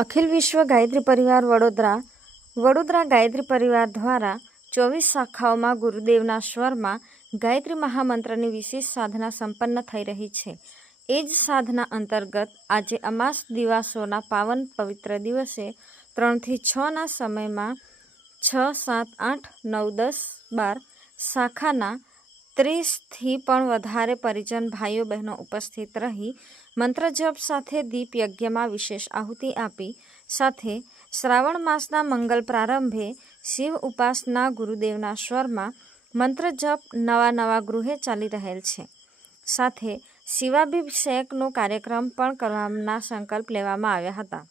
અખિલ વિશ્વ ગાયત્રી પરિવાર વડોદરા ગાયત્રી પરિવાર દ્વારા 24 શાખાઓમાં ગુરુદેવના સ્વરમાં ગાયત્રી મહામંત્રની વિશેષ સાધના સંપન્ન થઈ રહી છે. એ જ સાધના અંતર્ગત આજે અમાસ દિવાસોના પાવન પવિત્ર દિવસે 3 થી 6ના સમયમાં 6, 7, 8, 9, 10, 12 શાખાના 30થી પણ વધારે પરિજન ભાઈઓ બહેનો ઉપસ્થિત રહી મંત્ર જપ સાથે દીપ યજ્ઞમાં વિશેષ આહુતિ આપી સાથે શ્રાવણ માસના મંગલ પ્રારંભે શિવ ઉપાસના ગુરુદેવના સ્વરમાં મંત્ર જપ નવા ગૃહે ચાલી રહેલ છે. સાથે શિવાભિષેકનો કાર્યક્રમ પણ કરવાના સંકલ્પ લેવામાં આવ્યા હતા.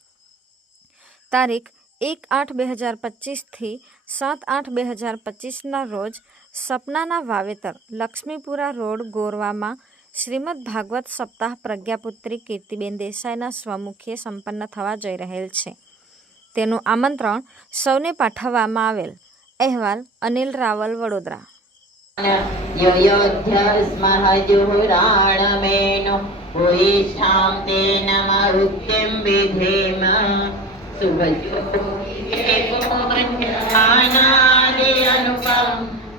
તારીખ 1/8/2025 થી 7/8/2025ના રોજ સપનાના વાવેતર લક્ષ્મીપુરા રોડ ગોરવામાં શ્રીમદ ભાગવત સપ્તાહ પ્રજ્ઞાપુત્રી કીર્તિબેન દેસાઈના સ્વમુખે સંપન્ન થવા જઈ રહેલ છે. તેનું આમંત્રણ સૌને પાઠવવામાં આવેલ. અહેવાલ અનિલ રાવલ, વડોદરા.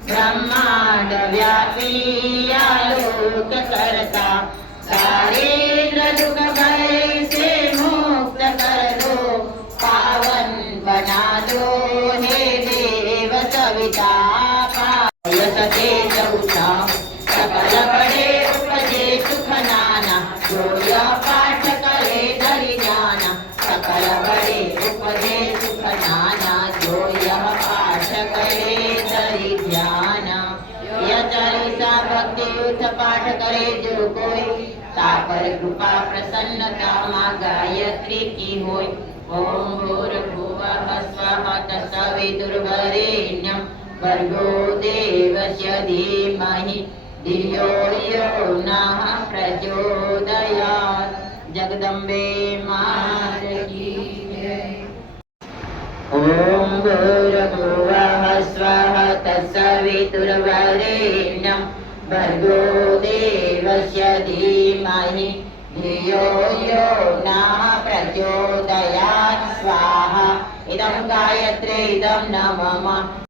ब्रह्मांड व्यापी आलोक करता सारेन्द्र दुख भय से मुक्त कर दो पावन बना दो हे देव सविता पायसते चौथा सकल बड़े उपजे सुख नाना जो पाठ करे धरि ज्ञान सकल बड़े उपजे सुख नाना जो पाठ करे धरि ज्ञान चालीसा भक्ति युद्ध पाठ करे जो कोई तापर कृपा प्रसन्नता मां गायत्री की होय. ओम भूर्भुवः स्वः तत्सवितुर्वरेण्यं भर्गो देवस्य धीमहि धियो यो नः प्रचोदयात्. जगदम्बे मात की जय. ओम भूर्भुवः स्वः तत्सवितुर्वरेण्यं भर्गो देवस्य धीमहि धियो यो नः प्रचोदयात्. स्वाहा. इदं गायत्री इदं न मम